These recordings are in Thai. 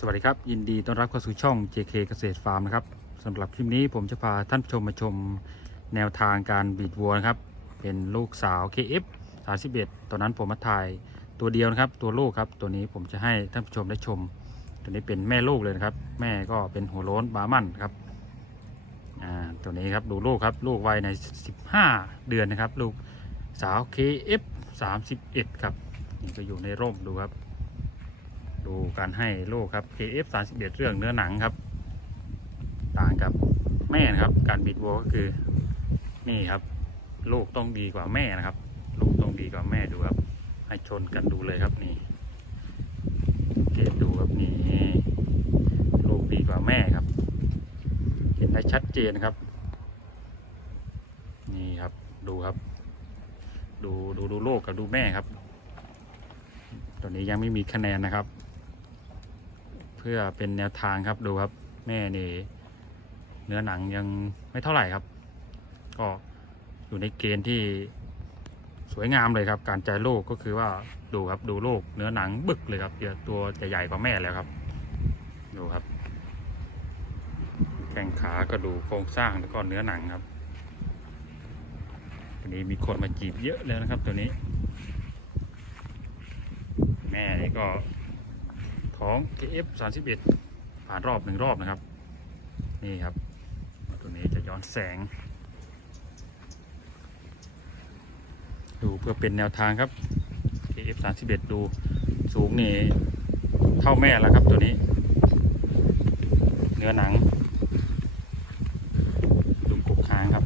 สวัสดีครับ ยินดีต้อนรับเข้าสู่ช่อง JK เกษตรฟาร์มนะครับสำหรับคลิปนี้ผมจะพาท่านผู้ชมมาชมแนวทางการบีดวัวนะครับ เป็นลูกสาว KF 31ตอนนั้นผมมาถ่ายตัวเดียวนะครับ ตัวลูกครับ ตัวนี้ผมจะให้ท่านผู้ชมได้ชม ตัวนี้เป็นแม่ลูกเลยนะครับ แม่ก็เป็นหัวโล้นบามันครับอ่าตัวนี้ครับดูลูกครับ ลูกวัยใน 15 เดือนนะครับ ลูกสาว KF 31ครับนี่ก็อยู่ในร่มดูครับ ดูการให้ลูกครับ KF 31เรื่องเนื้อหนังครับ ต่างกับแม่นะครับ การบิดวัวก็คือนี่ครับ ลูกต้องดีกว่าแม่นะครับ ลูกต้องดีกว่าแม่ดูครับ ให้ชนกันดูเลยครับนี่เกตดูครับนี่ลูกดีกว่าแม่ครับ เห็นได้ชัดเจนครับ นี่ครับดูครับ ดูดูดูลูกกับดูแม่ครับ ตัวนี้ยังไม่มีคะแนนนะครับ พื่อเป็นแนวทางครับดูครับ แม่นี่เนื้อหนังยังไม่เท่าไหร่ครับ ก็อยู่ในเกณฑ์ที่สวยงามเลยครับ การใจายลูกก็คือว่าดูครับดูลูกเนื้อหนังบึกเลยครับเดี๋ยวตัวจะใหญ่กว่าแม่แล้วครับ ดูครับ แข้งขากระดูกโครงสร้างแล้วก็เนื้อหนังครับตัวนี้มีคนมาจีบเยอะเลยนะครับ ตัวนี้ แม่นี่ก็ ท้อง KF 31 ผ่านรอบหนึ่งรอบนะครับ นี่ครับ ตัวนี้จะย้อนแสง ดูเพื่อเป็นแนวทางครับ KF 31 ดูสูงนี่เท่าแม่แล้วครับตัวนี้ เนื้อหนังดูกกค้างครับ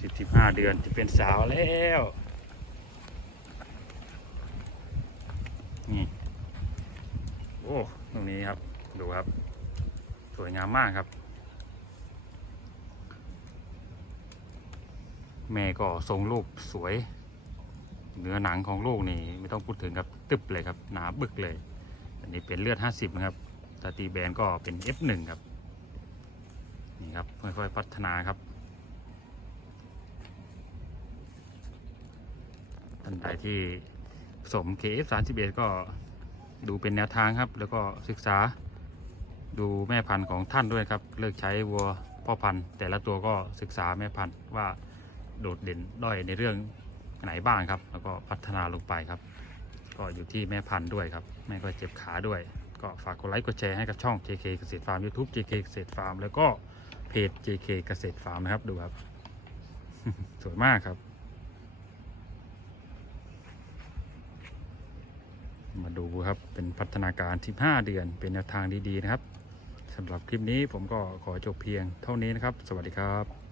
สิบสิบห้าเดือนจะเป็นสาวแล้ว นี่โอ้ตรงนี้ครับ ดูครับ สวยงามมากครับ แม่ก็ทรงลูกสวย เนื้อหนังของลูกนี่ไม่ต้องพูดถึงครับตึบเลยครับ หนาบึกเลย อันนี้เป็นเลือด 50 นะครับตาตีแบรนก็เป็น F1 ครับ นี่ครับ ค่อยๆพัฒนาครับท่านใดที่ สม KF 31 ก็ดูเป็นแนวทางครับ แล้วก็ศึกษาดูแม่พันธุ์ของท่านด้วยครับ เลิกใช้วัวพ่อพันธุ์ แต่ละตัวก็ศึกษาแม่พันธุ์ว่าโดดเด่นด้อยในเรื่องไหนบ้างครับ แล้วก็พัฒนาลงไปครับ ก็อยู่ที่แม่พันธุ์ด้วยครับ แม่ก็เจ็บขาด้วย ก็ฝากกดไลค์กดแชร์ให้กับช่อง JK เกษตรฟาร์ม YouTube JK เกษตรฟาร์มแล้วก็เพจ JK เกษตรฟาร์มนะครับดูครับ สวยมากครับ มาดูครับเป็นพัฒนาการ 15 เดือน เป็นแนวทางดีๆนะครับสำหรับคลิปนี้ผมก็ขอจบเพียงเท่านี้นะครับ สวัสดีครับ